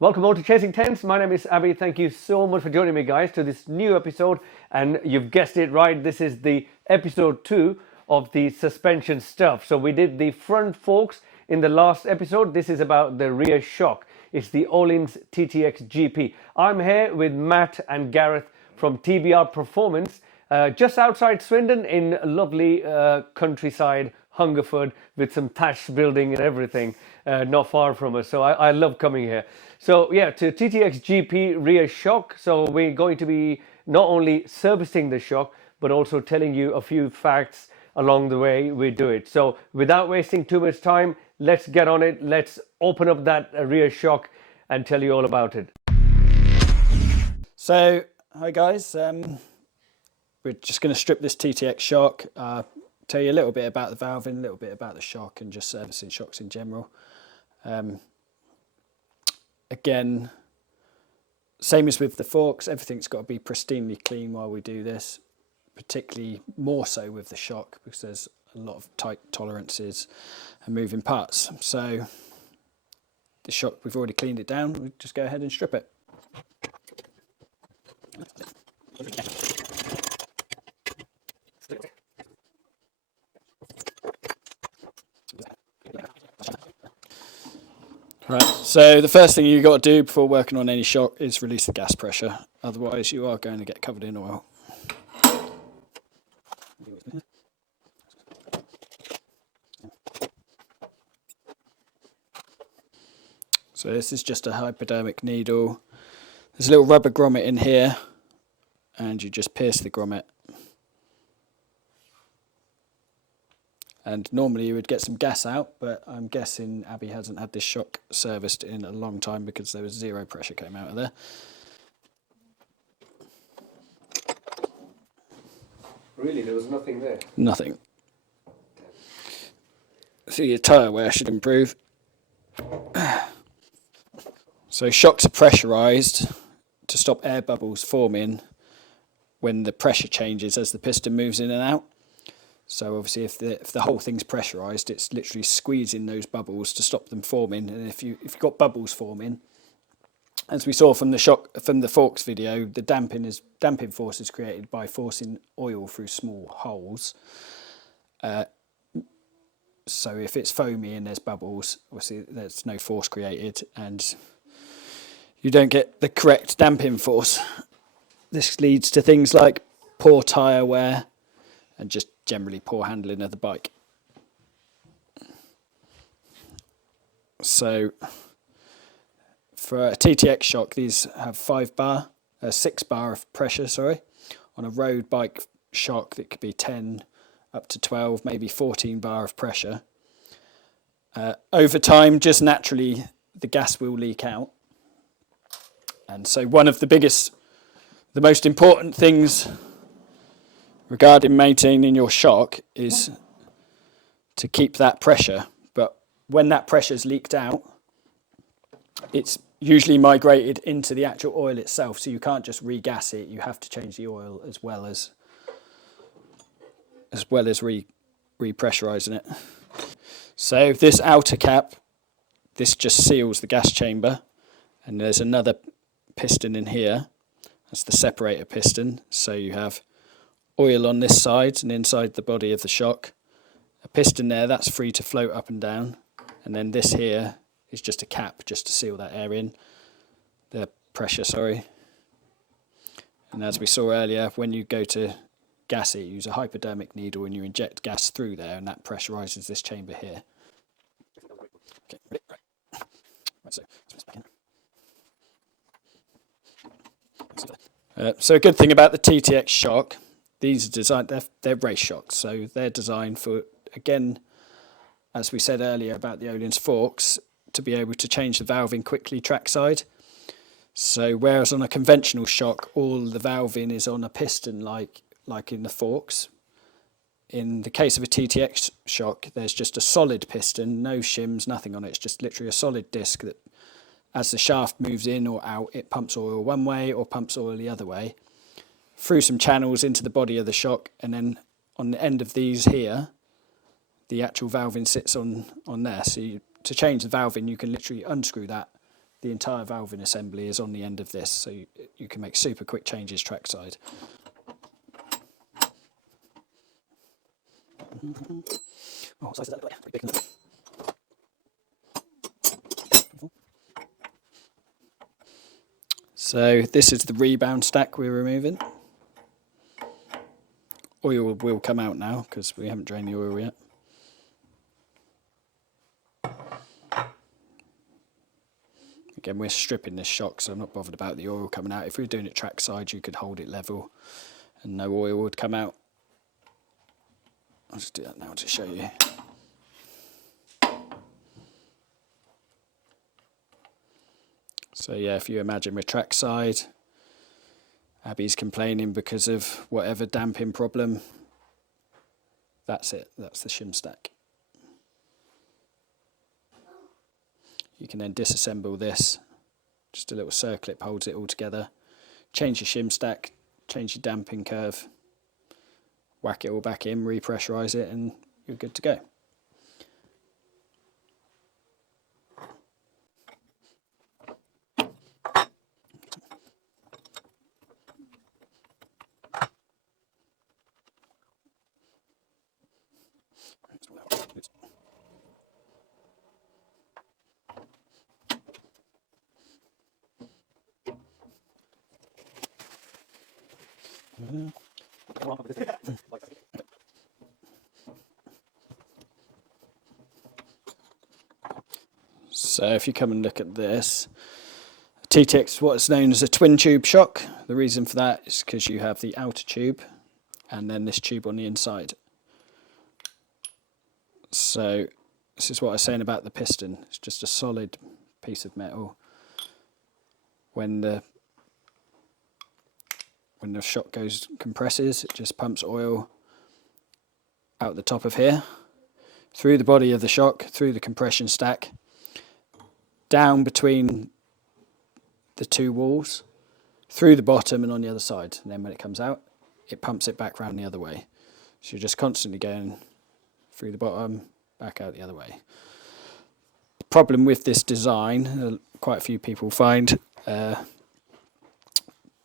Welcome all to Chasing Tents. My name is Abby. Thank you so much for joining me, guys, to this new episode. And you've guessed it right, this is the episode 2 of the suspension stuff. So we did the front forks in the last episode. This is about the rear shock. It's the Öhlins TTX GP. I'm here with Matt and Gareth from TBR Performance, just outside Swindon in lovely countryside Hungerford with some thatched building and everything, not far from us. So I love coming here. So yeah, to TTX GP rear shock. So we're going to be not only servicing the shock, but also telling you a few facts along the way we do it. So without wasting too much time, let's get on it. Let's open up that rear shock and tell you all about it. So, hi guys. We're just going to strip this TTX shock, tell you a little bit about the valving, a little bit about the shock, and just servicing shocks in general. Again, same as with the forks, everything's got to be pristinely clean while we do this, particularly more so with the shock because there's a lot of tight tolerances and moving parts. So the shock, we've already cleaned it down, we just go ahead and strip it. Right, so the first thing you've got to do before working on any shock is release the gas pressure, otherwise you are going to get covered in oil. So this is just a hypodermic needle. There's a little rubber grommet in here, and you just pierce the grommet. And normally you would get some gas out, but I'm guessing Abby hasn't had this shock serviced in a long time because there was zero pressure came out of there. Really, there was nothing there? Nothing. So your tyre wear should improve. So shocks are pressurised to stop air bubbles forming when the pressure changes as the piston moves in and out. So obviously if the whole thing's pressurised, it's literally squeezing those bubbles to stop them forming. And if you've got bubbles forming, as we saw from the forks video, the damping force is created by forcing oil through small holes. So if it's foamy and there's bubbles, obviously there's no force created and you don't get the correct damping force. This leads to things like poor tyre wear and just generally poor handling of the bike. So for a TTX shock, these have 6 bar of pressure, On a road bike shock, that could be 10 up to 12, maybe 14 bar of pressure. Over time, just naturally, the gas will leak out. And so one of the most important things regarding maintaining your shock is to keep that pressure. But when that pressure's leaked out, it's usually migrated into the actual oil itself. So you can't just regas it. You have to change the oil as well as repressurizing it. So this outer cap, this just seals the gas chamber. And there's another piston in here. That's the separator piston. So you have oil on this side and inside the body of the shock. A piston there, that's free to float up and down. And then this here is just a cap, just to seal that air in. The pressure, And as we saw earlier, when you go to gas it, you use a hypodermic needle and you inject gas through there, and that pressurizes this chamber here. Okay, ready? Right, so let's back in. So a good thing about the TTX shock, these are designed, they're race shocks, so they're designed for, again, as we said earlier about the Öhlins forks, to be able to change the valving quickly trackside. So whereas on a conventional shock, all the valving is on a piston like in the forks, in the case of a TTX shock, there's just a solid piston, no shims, nothing on it, it's just literally a solid disc that as the shaft moves in or out, it pumps oil one way or pumps oil the other way through some channels into the body of the shock, and then on the end of these here, the actual valving sits on there. So to change the valving, you can literally unscrew that the entire valving assembly is on the end of this, so you can make super quick changes trackside. Oh, size is that? Pretty big, isn't it? So this is the rebound stack we're removing. Oil will come out now because we haven't drained the oil yet. Again, we're stripping this shock, so I'm not bothered about the oil coming out. If we were doing it trackside, you could hold it level and no oil would come out. I'll just do that now to show you. So yeah, if you imagine we're trackside, Abby's complaining because of whatever damping problem. That's it, that's the shim stack. You can then disassemble this, just a little circlip holds it all together. Change your shim stack, change your damping curve, whack it all back in, repressurize it, and you're good to go. So if you come and look at this, TTX is what's known as a twin tube shock. The reason for that is because you have the outer tube and then this tube on the inside. So this is what I was saying about the piston. It's just a solid piece of metal. When the shock compresses, it just pumps oil out the top of here, through the body of the shock, through the compression stack, down between the two walls, through the bottom and on the other side. And then when it comes out, it pumps it back round the other way. So you're just constantly going through the bottom, back out the other way. The problem with this design, quite a few people find,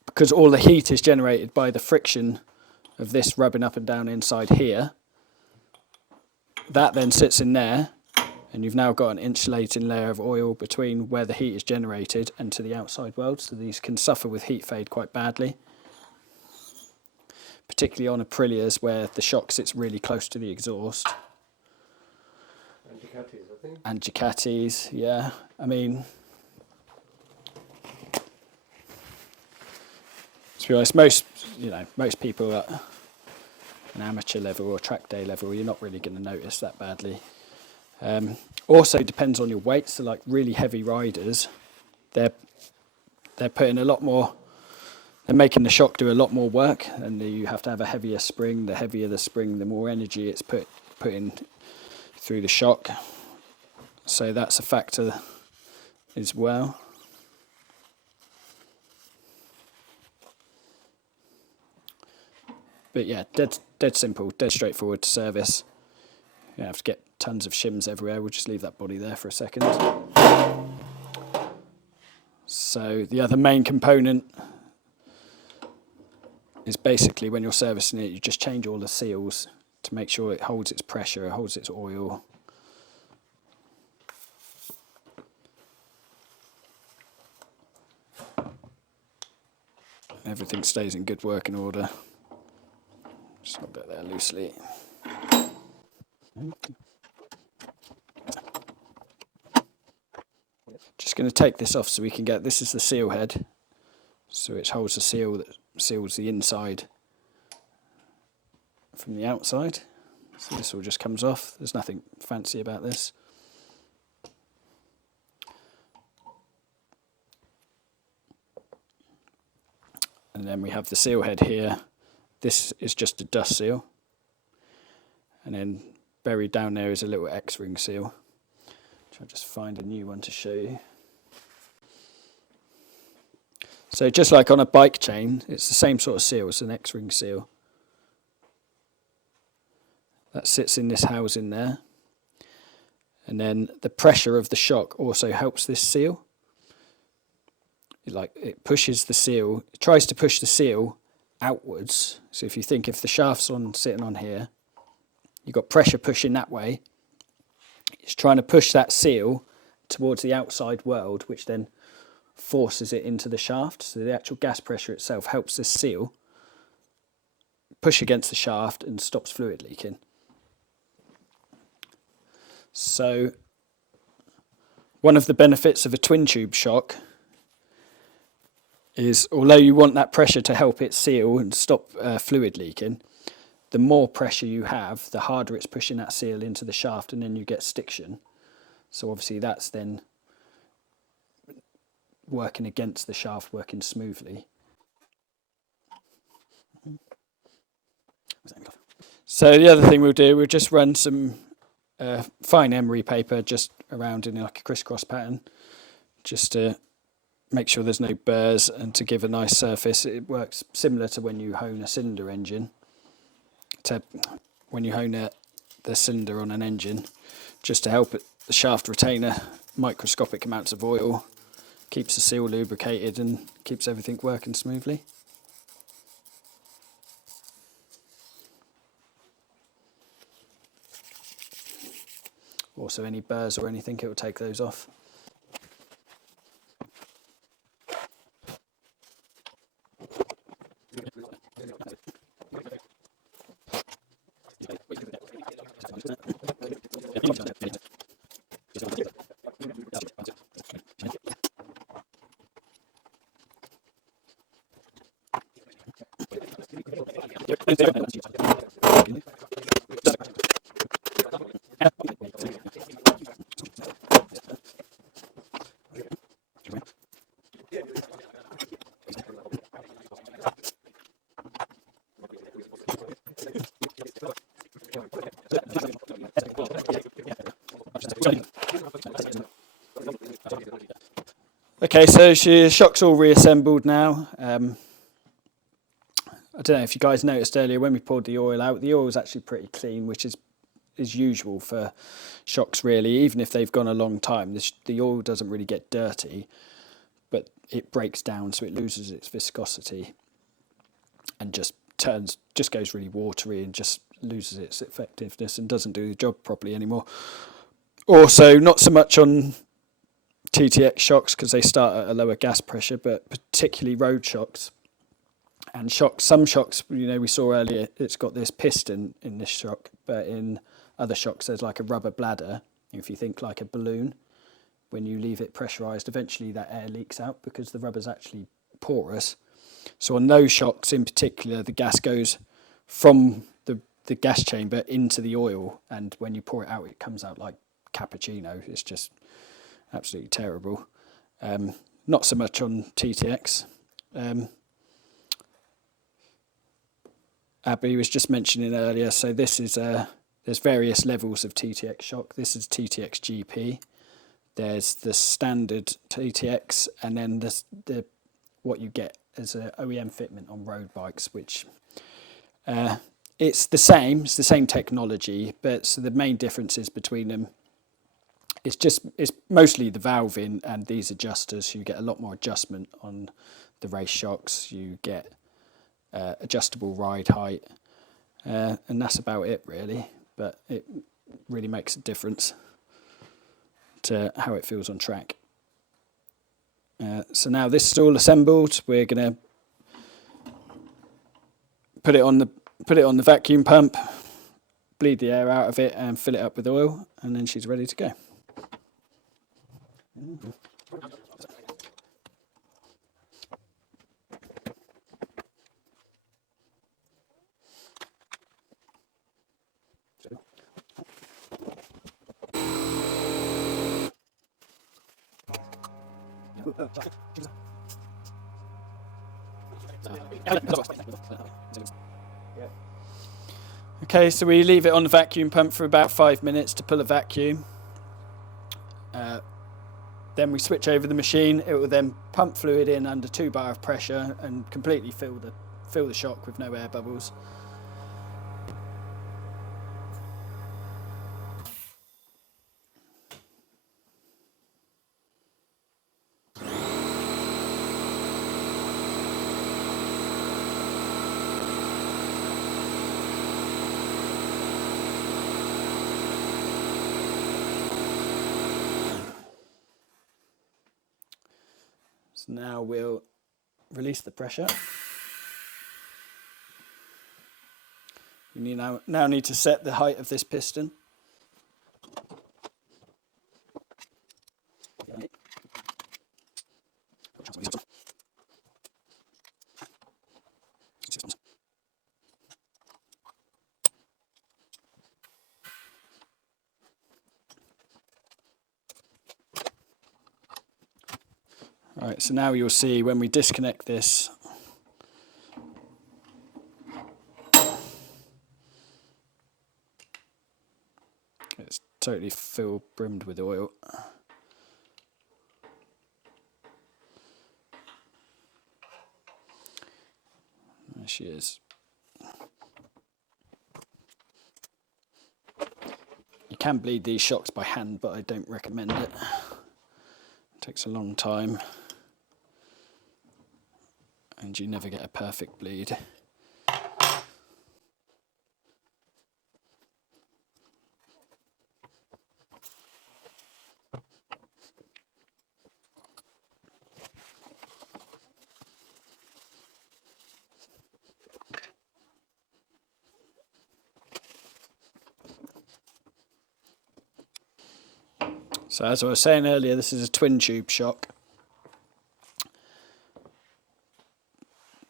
because all the heat is generated by the friction of this rubbing up and down inside here, that then sits in there, and you've now got an insulating layer of oil between where the heat is generated and to the outside world, so these can suffer with heat fade quite badly, particularly on Aprilias where the shock sits really close to the exhaust. And Ducatis, I think. And Ducatis, yeah. I mean, to be honest, most people at an amateur level or track day level, you're not really going to notice that badly. Also depends on your weight. So like really heavy riders, they're putting a lot more. They're making the shock do a lot more work, and you have to have a heavier spring. The heavier the spring, the more energy it's putting through the shock. So that's a factor as well. But yeah, dead simple, dead straightforward to service. You don't have to get tons of shims everywhere. We'll just leave that body there for a second. So the other main component is basically when you're servicing it, you just change all the seals to make sure it holds its pressure, it holds its oil. Everything stays in good working order. Just hold that there loosely. Just going to take this off so we can get, this is the seal head, so it holds the seal that seals the inside from the outside. So this all just comes off, there's nothing fancy about this. And then we have the seal head here. This is just a dust seal. And then buried down there is a little X-ring seal. I'll just find a new one to show you. So just like on a bike chain, it's the same sort of seal, it's an X-ring seal. That sits in this housing there. And then the pressure of the shock also helps this seal. it pushes the seal, it tries to push the seal outwards. So if you think if the shaft's sitting on here, you've got pressure pushing that way. It's trying to push that seal towards the outside world, which then forces it into the shaft. So the actual gas pressure itself helps this seal push against the shaft and stops fluid leaking. So one of the benefits of a twin tube shock is, although you want that pressure to help it seal and stop fluid leaking, the more pressure you have, the harder it's pushing that seal into the shaft, and then you get stiction. So obviously that's then working against the shaft working smoothly. So the other thing we'll just run some fine emery paper just around in like a crisscross pattern, just to make sure there's no burrs and to give a nice surface. It works similar to when you hone a cylinder engine, when you hone the cylinder on an engine, just to help the shaft retain a microscopic amounts of oil, keeps the seal lubricated and keeps everything working smoothly. Also any burrs or anything, it will take those off. Okay, so the shock's all reassembled now. I don't know if you guys noticed earlier when we poured the oil out, the oil was actually pretty clean, which is usual for shocks really. Even if they've gone a long time, the oil doesn't really get dirty, but it breaks down, so it loses its viscosity and just goes really watery and just loses its effectiveness and doesn't do the job properly anymore. Also, not so much on TTX shocks because they start at a lower gas pressure, but particularly road shocks and some shocks, we saw earlier, it's got this piston in this shock, but in other shocks there's like a rubber bladder. If you think like a balloon, when you leave it pressurized, eventually that air leaks out because the rubber's actually porous. So on those shocks in particular, the gas goes from the gas chamber into the oil, and when you pour it out, it comes out like cappuccino. It's just absolutely terrible. Not so much on TTX. Abby was just mentioning earlier, so this is there's various levels of TTX shock. This is TTX GP. There's the standard TTX, and then the what you get as an OEM fitment on road bikes, which it's the same technology, but so the main differences between them, it's mostly the valving and these adjusters. You get a lot more adjustment on the race shocks. You get adjustable ride height, and that's about it really, but it really makes a difference to how it feels on track. So now this is all assembled, we're going to put it on the vacuum pump, bleed the air out of it and fill it up with oil, and then she's ready to go. Okay, so we leave it on the vacuum pump for about 5 minutes to pull a vacuum. Then we switch over the machine. It will then pump fluid in under 2 bar of pressure and completely fill the shock with no air bubbles. So now we'll release the pressure. We now need to set the height of this piston. Alright, so now you'll see when we disconnect this, it's totally brimmed with oil. There she is. You can bleed these shocks by hand, but I don't recommend it. It takes a long time, and you never get a perfect bleed. So as I was saying earlier, this is a twin tube shock.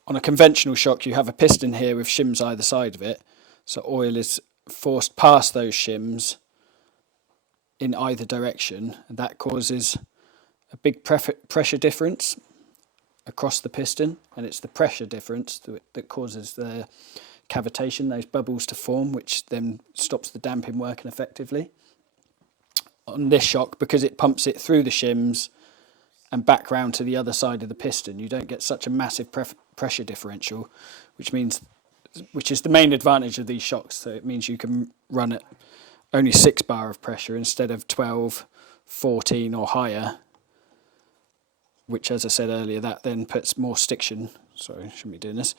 On a conventional shock, you have a piston here with shims either side of it, so oil is forced past those shims in either direction, and that causes a big pressure difference across the piston, and it's the pressure difference that causes the cavitation, those bubbles to form, which then stops the damping working effectively. On this shock, because it pumps it through the shims and back round to the other side of the piston, you don't get such a massive pressure differential, which is the main advantage of these shocks. So it means you can run at only 6 bar of pressure instead of 12, 14 or higher, which, as I said earlier, that then puts more stiction, sorry, shouldn't be doing this,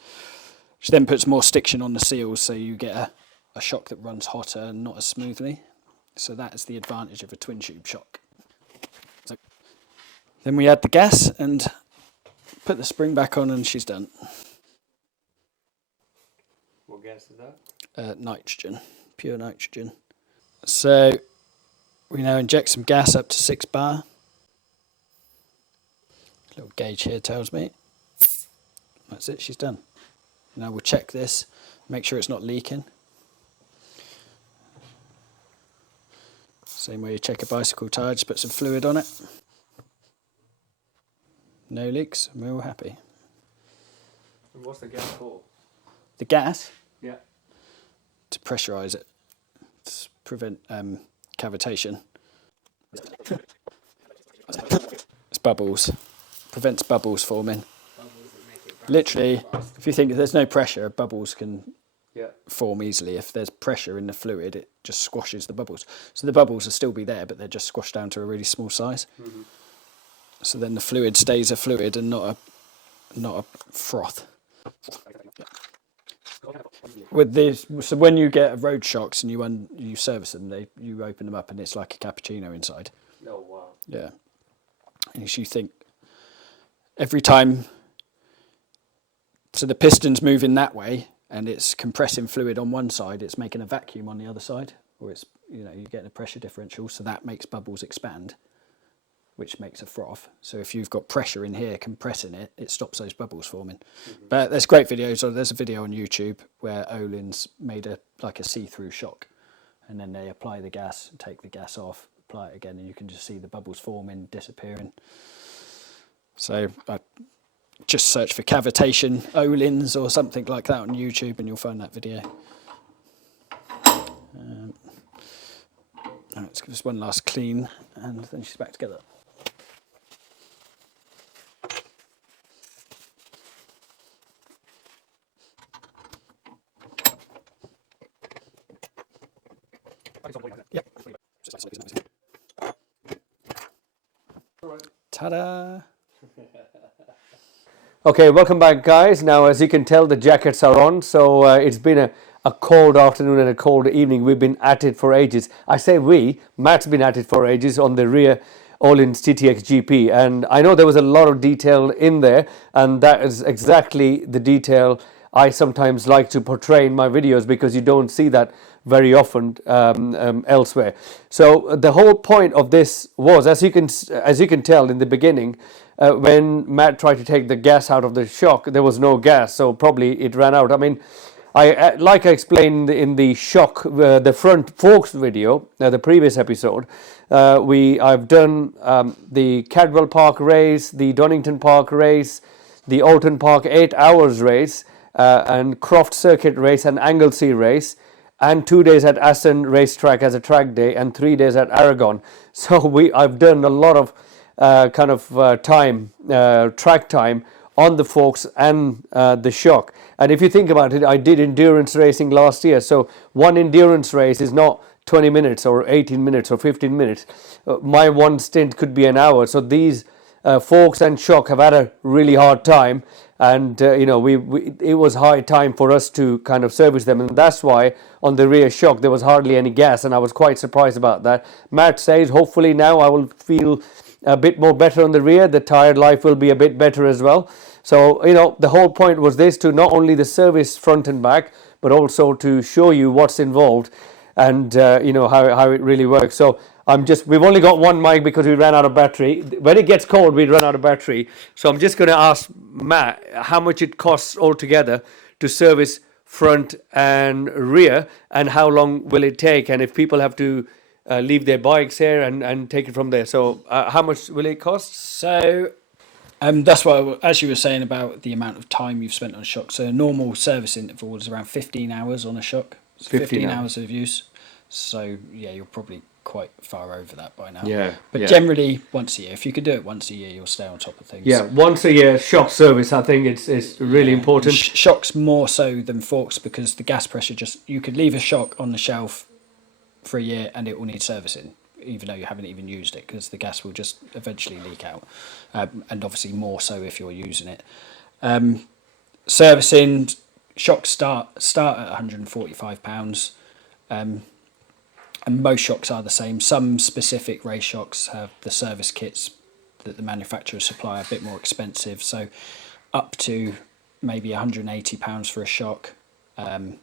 which then puts more stiction on the seals, so you get a shock that runs hotter and not as smoothly. So that is the advantage of a twin tube shock. So then we add the gas and put the spring back on, and she's done. What gas is that? Nitrogen, pure nitrogen. So we now inject some gas up to 6 bar. Little gauge here tells me. That's it, she's done. Now we'll check this, make sure it's not leaking. Same way you check a bicycle tyre, just put some fluid on it. No leaks, and we're all happy. And what's the gas for? The gas? Yeah. To pressurise it, to prevent cavitation. It's bubbles. Prevents bubbles forming. Literally, if you think there's no pressure, bubbles can form easily. If there's pressure in the fluid, it just squashes the bubbles. So the bubbles will still be there, but they're just squashed down to a really small size. Mm-hmm. So then the fluid stays a fluid and not a froth. With this, so when you get road shocks and you service them, you open them up and it's like a cappuccino inside. Oh wow! Yeah, and you think every time. So the piston's moving that way, and it's compressing fluid on one side. It's making a vacuum on the other side, or it's you're getting a pressure differential. So that makes bubbles expand, which makes a froth. So if you've got pressure in here compressing it, it stops those bubbles forming. Mm-hmm. But there's great videos. There's a video on YouTube where Olin's made a see-through shock, and then they apply the gas, take the gas off, apply it again, and you can just see the bubbles forming, disappearing. So just search for cavitation Olin's or something like that on YouTube, and you'll find that video. Let's give this one last clean, and then she's back together. Yep. Ta-da! Okay, welcome back, guys. Now, as you can tell, the jackets are on, so it's been a cold afternoon and a cold evening. We've been at it for ages. I say we, Matt's been at it for ages on the rear Öhlins TTX GP, and I know there was a lot of detail in there, and that is exactly the detail I sometimes like to portray in my videos, because you don't see that very often elsewhere. So the whole point of this was, as you can tell in the beginning, when Matt tried to take the gas out of the shock, there was no gas, so probably it ran out. I mean, like I explained in the shock, the front forks video, the previous episode, I've done the Cadwell Park race, the Donington Park race, the Alton Park 8 hours race, and Croft Circuit race and Anglesey race, and 2 days at Aston Racetrack as a track day, and 3 days at Aragon. So I've done a lot of track time on the forks and the shock. And if you think about it, I did endurance racing last year. So one endurance race is not 20 minutes or 18 minutes or 15 minutes. My one stint could be an hour. So these forks and shock have had a really hard time. And, it was high time for us to kind of service them. And that's why on the rear shock, there was hardly any gas. And I was quite surprised about that. Matt says, hopefully now I will feel a bit more better on the rear. The tire life will be a bit better as well. So, the whole point was this, to not only the service front and back, but also to show you what's involved and, how it really works. So we've only got one mic because we ran out of battery. When it gets cold, we run out of battery. So I'm just going to ask Matt how much it costs altogether to service front and rear, and how long will it take, and if people have to leave their bikes here and take it from there. So how much will it cost? So that's what, as you were saying about the amount of time you've spent on a shock. So a normal service interval is around 15 hours on a shock. So 15 hours of use. So yeah, you're probably quite far over that by now. Yeah. But generally once a year. If you could do it once a year, you'll stay on top of things. Yeah, once a year shock service, I think it's really important. Shocks more so than forks, because the gas pressure you could leave a shock on the shelf for a year and it will need servicing, even though you haven't even used it, because the gas will just eventually leak out, and obviously more so if you're using it. Servicing, shocks start at £145, and most shocks are the same. Some specific race shocks have the service kits that the manufacturers supply a bit more expensive, so up to maybe £180 for a shock. And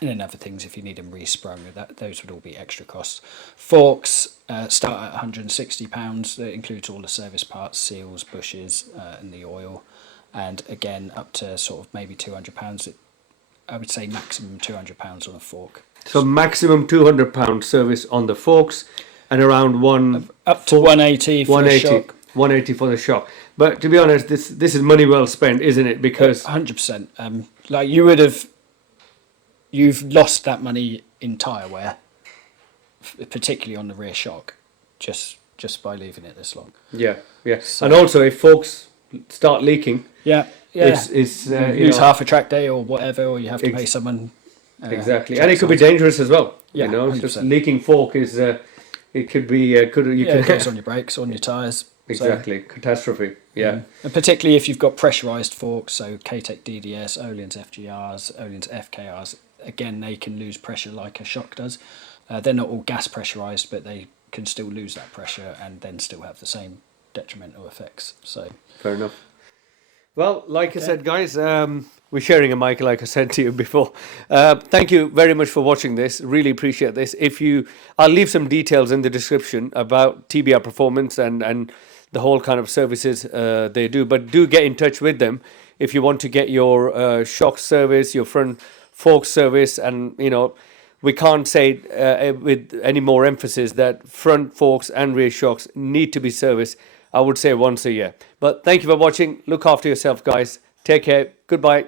then other things, if you need them re-sprung, those would all be extra costs. Forks start at £160. That includes all the service parts, seals, bushes, and the oil. And again, up to sort of maybe £200. I would say maximum £200 on a fork. So maximum £200 service on the forks, and around up to 180 for the shock. 180 for the shock. But to be honest, this is money well spent, isn't it? Because 100%. Like you've lost that money in tyre wear, particularly on the rear shock, just by leaving it this long. Yeah. So, and also if forks start leaking, it's you lose half a track day or whatever, or you have to pay someone. Exactly, and it could be dangerous as well. Yeah, 100%. Just leaking fork is it could be it goes on your brakes, on your tyres. Exactly, so, catastrophe. Yeah, and particularly if you've got pressurised forks, so K-Tech DDS, Öhlins FGRs, Öhlins FKRs. Again, they can lose pressure like a shock does. They're not all gas pressurised, but they can still lose that pressure and then still have the same detrimental effects. So fair enough. Well, like I said, guys, we're sharing a mic, like I said to you before. Thank you very much for watching this. Really appreciate this. I'll leave some details in the description about TBR Performance and the whole kind of services they do. But do get in touch with them if you want to get your shock service, your front fork service, and we can't say with any more emphasis that front forks and rear shocks need to be serviced. I would say once a year. But thank you for watching. Look after yourself, guys. Take care. Goodbye.